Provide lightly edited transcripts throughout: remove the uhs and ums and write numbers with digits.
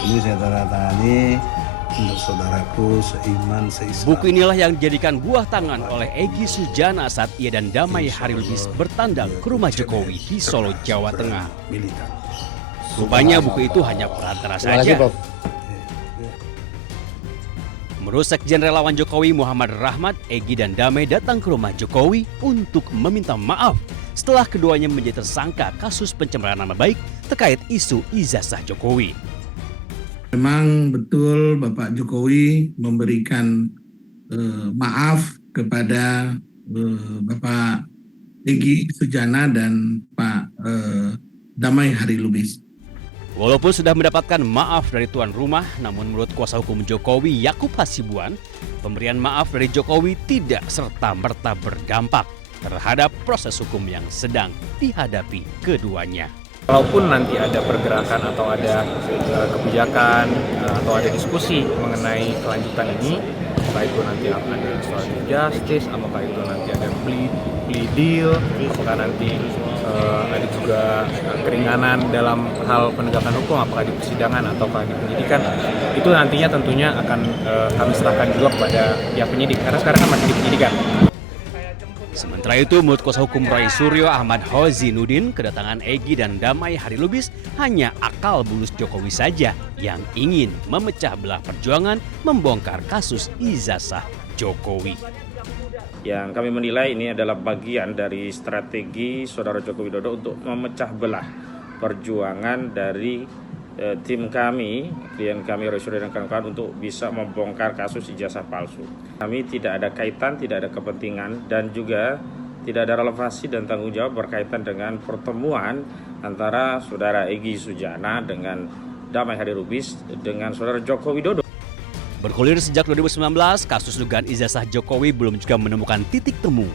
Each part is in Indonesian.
Ini saya tanda tangani untuk saudaraku seiman seislam. Buku inilah yang dijadikan buah tangan oleh Egy Sujana saat ia dan Damai Hari Lubis bertandang ke rumah Jokowi di Solo, Jawa Tengah. Militan. Rupanya buku itu hanya perantara saja. Menurut Sekjen Relawan Jokowi Muhammad Rahmat, Egy dan Damai datang ke rumah Jokowi untuk meminta maaf setelah keduanya menjadi tersangka kasus pencemaran nama baik terkait isu ijazah Jokowi. Memang betul Bapak Jokowi memberikan maaf kepada Bapak Egy Sujana dan Pak Damai Hari Lubis. Walaupun sudah mendapatkan maaf dari tuan rumah, namun menurut kuasa hukum Jokowi Yakub Hasibuan, pemberian maaf dari Jokowi tidak serta-merta berdampak terhadap proses hukum yang sedang dihadapi keduanya. Kalaupun nanti ada pergerakan atau ada kebijakan atau ada diskusi mengenai kelanjutan ini, apakah itu nanti akan ada restoratif justice, apakah itu nanti ada plea deal, apakah nanti ada juga keringanan dalam hal penegakan hukum, apakah di persidangan ataukah di penyidikan, itu nantinya tentunya akan kami serahkan juga kepada pihak penyidik, karena sekarang kan masih di penyidikan. Sementara itu, menurut kuasa hukum Roy Suryo Ahmad Hozinuddin, kedatangan Egy dan Damai Hari Lubis hanya akal bulus Jokowi saja yang ingin memecah belah perjuangan membongkar kasus ijazah Jokowi. Yang kami menilai ini adalah bagian dari strategi Saudara Joko Widodo untuk memecah belah perjuangan dari tim kami, klien kami Roy Suryo dan kawan-kawan untuk bisa membongkar kasus ijazah palsu. Kami tidak ada kaitan, tidak ada kepentingan dan juga tidak ada relevansi dan tanggung jawab berkaitan dengan pertemuan antara Saudara Egy Sujana dengan Damai Hari Lubis dengan Saudara Joko Widodo. Bergulir sejak 2019, kasus dugaan ijazah Jokowi belum juga menemukan titik temu.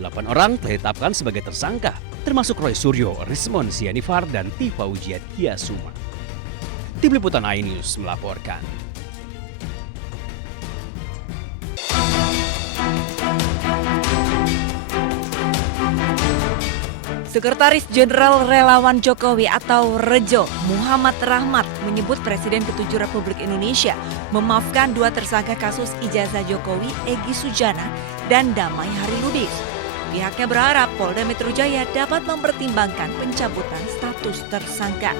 8 orang telah ditetapkan sebagai tersangka, termasuk Roy Suryo, Rismon Sianifar, dan Tifa Ujiat Kiasuma. Tim Liputan iNews melaporkan. Sekretaris Jenderal Relawan Jokowi atau Rejo Muhammad Rahmat menyebut Presiden ke-7 Republik Indonesia memaafkan 2 tersangka kasus ijazah Jokowi, Egy Sujana dan Damai Hari Lubis. Pihaknya berharap Polda Metro Jaya dapat mempertimbangkan pencabutan status tersangka.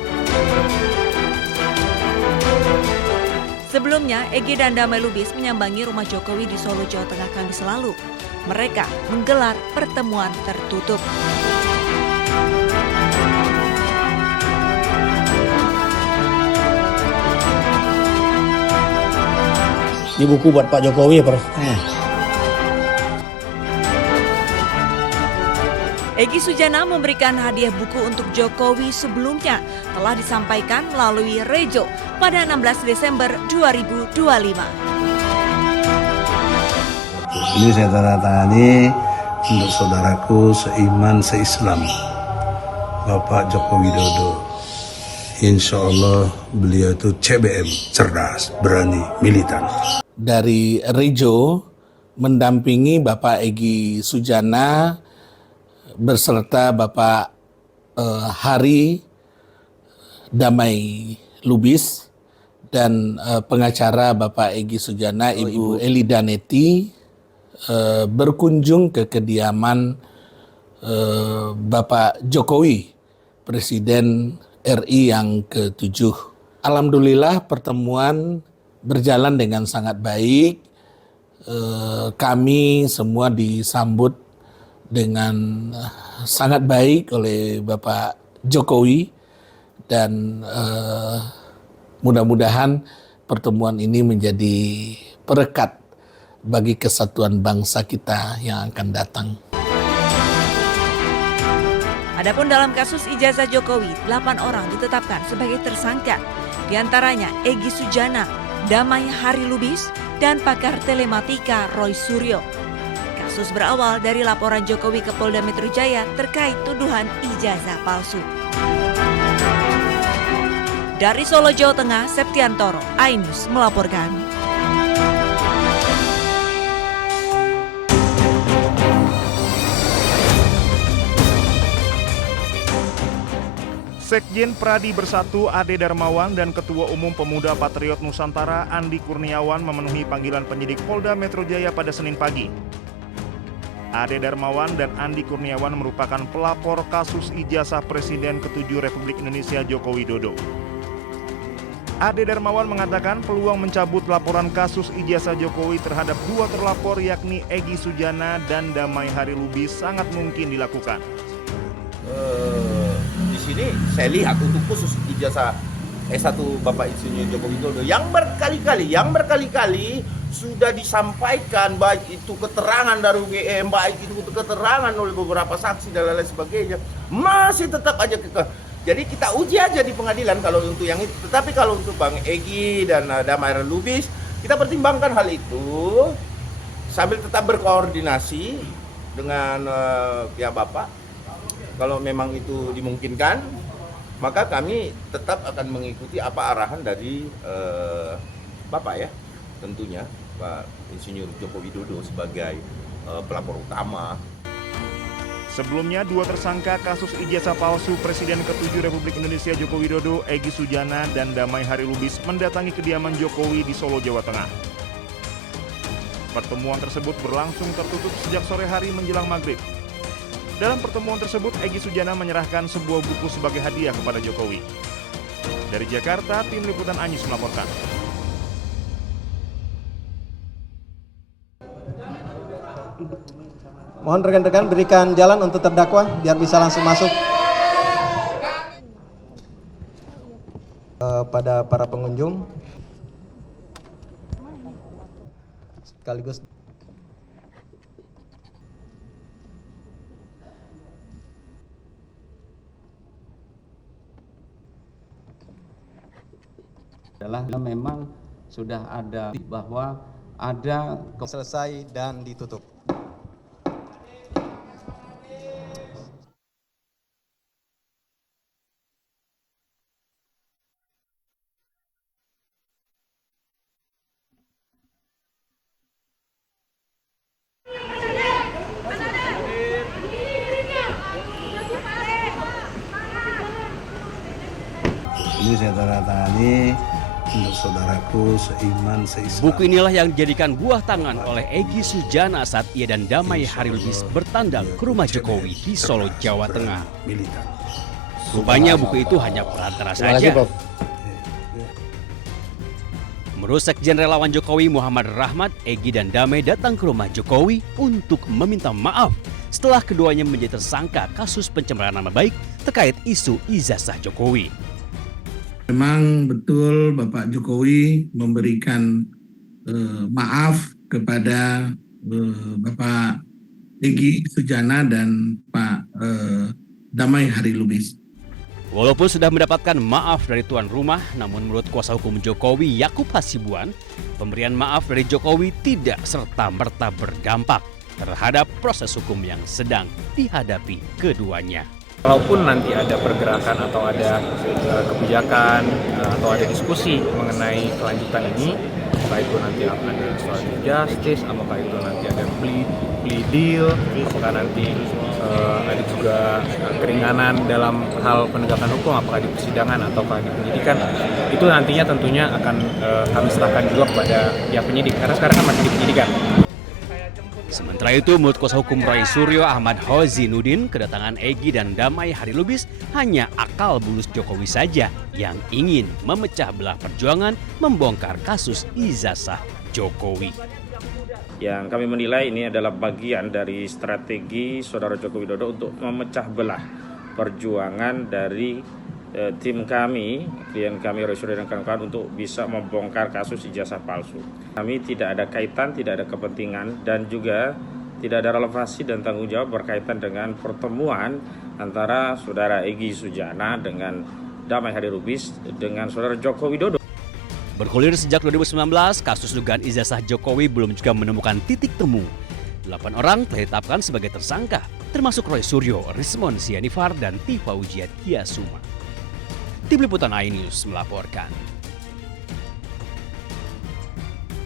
Sebelumnya, Egy dan Damai Lubis menyambangi rumah Jokowi di Solo, Jawa Tengah Kamis lalu. Mereka menggelar pertemuan tertutup. Ini buku buat Pak Jokowi ya, Prof? Egy Sujana memberikan hadiah buku untuk Jokowi sebelumnya telah disampaikan melalui Rejo pada 16 Desember 2025. Ini saya tanda tangani untuk saudaraku seiman seislam, Bapak Joko Widodo. Insya Allah beliau itu CBM, cerdas, berani, militan. Dari Rejo mendampingi Bapak Egy Sujana beserta Bapak Hari Damai Lubis dan pengacara Bapak Egy Sujana, Ibu Elida Neti, berkunjung ke kediaman Bapak Jokowi, Presiden RI yang ke-7. Alhamdulillah pertemuan berjalan dengan sangat baik. Kami semua disambut dengan sangat baik oleh Bapak Jokowi dan mudah-mudahan pertemuan ini menjadi perekat bagi kesatuan bangsa kita yang akan datang. Adapun dalam kasus ijazah Jokowi, 8 orang ditetapkan sebagai tersangka, di antaranya Egy Sujana, Damai Hari Lubis, dan pakar telematika Roy Suryo. Kasus berawal dari laporan Jokowi ke Polda Metro Jaya terkait tuduhan ijazah palsu. Dari Solo, Jawa Tengah, Septiantoro, iNews melaporkan. Sekjen Pradi Bersatu Ade Darmawan dan Ketua Umum Pemuda Patriot Nusantara Andi Kurniawan memenuhi panggilan penyidik Polda Metro Jaya pada Senin pagi. Ade Darmawan dan Andi Kurniawan merupakan pelapor kasus ijazah Presiden ke-7 Republik Indonesia Joko Widodo. Ade Darmawan mengatakan peluang mencabut laporan kasus ijazah Jokowi terhadap dua terlapor yakni Egy Sujana dan Damai Hari Lubis sangat mungkin dilakukan. Di sini saya lihat untuk khusus ijazah S1 Bapak Insinyur Joko Widodo yang berkali-kali sudah disampaikan, baik itu keterangan dari UGM, baik itu keterangan oleh beberapa saksi dan lain sebagainya, masih tetap aja jadi kita uji aja di pengadilan kalau untuk yang itu. Tetapi kalau untuk Bang Egy dan Damai Hari Lubis, kita pertimbangkan hal itu sambil tetap berkoordinasi dengan pihak Bapak. Kalau memang itu dimungkinkan, maka kami tetap akan mengikuti apa arahan dari Bapak ya, tentunya Pak Insinyur Joko Widodo sebagai pelapor utama. Sebelumnya, dua tersangka kasus ijazah palsu Presiden ke-7 Republik Indonesia Joko Widodo, Egy Sujana dan Damai Hari Lubis mendatangi kediaman Jokowi di Solo, Jawa Tengah. Pertemuan tersebut berlangsung tertutup sejak sore hari menjelang maghrib. Dalam pertemuan tersebut, Egy Sujana menyerahkan sebuah buku sebagai hadiah kepada Jokowi. Dari Jakarta, tim liputan Anyus melaporkan. Mohon rekan-rekan berikan jalan untuk terdakwa biar bisa langsung masuk. Pada para pengunjung sekaligus adalah memang sudah ada bahwa ada selesai dan ditutup. Ini saya tanda tangani untuk saudaraku seiman seislam. Buku inilah yang dijadikan buah tangan oleh Egy Sujana saat ia dan Damai Hari Lubis bertandang ke rumah Jokowi di Solo, Jawa Tengah. Rupanya buku itu hanya perantara saja. Menurut Sekjen Relawan Jokowi Muhammad Rahmat, Egy dan Damai datang ke rumah Jokowi untuk meminta maaf setelah keduanya menjadi tersangka kasus pencemaran nama baik terkait isu ijazah Jokowi. Memang betul Bapak Jokowi memberikan maaf kepada Bapak Egy Sujana dan Pak Damai Hari Lubis. Walaupun sudah mendapatkan maaf dari tuan rumah, namun menurut kuasa hukum Jokowi Yakub Hasibuan, pemberian maaf dari Jokowi tidak serta-merta berdampak terhadap proses hukum yang sedang dihadapi keduanya. Kalaupun nanti ada pergerakan atau ada kebijakan atau ada diskusi mengenai kelanjutan ini, apakah itu nanti ada restoratif justice, apakah itu nanti ada plea deal, apakah nanti ada juga keringanan dalam hal penegakan hukum, apakah di persidangan ataukah di penyidikan, itu nantinya tentunya akan kami serahkan juga kepada pihak penyidik, karena sekarang kan masih di penyidikan. Sementara itu, menurut kuasa hukum Roy Suryo Ahmad Hozinuddin, kedatangan Egy dan Damai Hari Lubis hanya akal bulus Jokowi saja yang ingin memecah belah perjuangan membongkar kasus ijazah Jokowi. Yang kami menilai ini adalah bagian dari strategi Saudara Joko Widodo untuk memecah belah perjuangan dari tim kami, klien kami Roy Suryo dan kawan-kawan untuk bisa membongkar kasus ijazah palsu. Kami tidak ada kaitan, tidak ada kepentingan dan juga tidak ada relevansi dan tanggung jawab berkaitan dengan pertemuan antara Saudara Egy Sujana dengan Damai Hari Lubis dengan Saudara Joko Widodo. Bergulir sejak 2019, kasus dugaan ijazah Jokowi belum juga menemukan titik temu. 8 orang telah ditetapkan sebagai tersangka, termasuk Roy Suryo, Rismon Sianifar, dan Tiva Ujiat Kiasuma. Tim Liputan iNews melaporkan.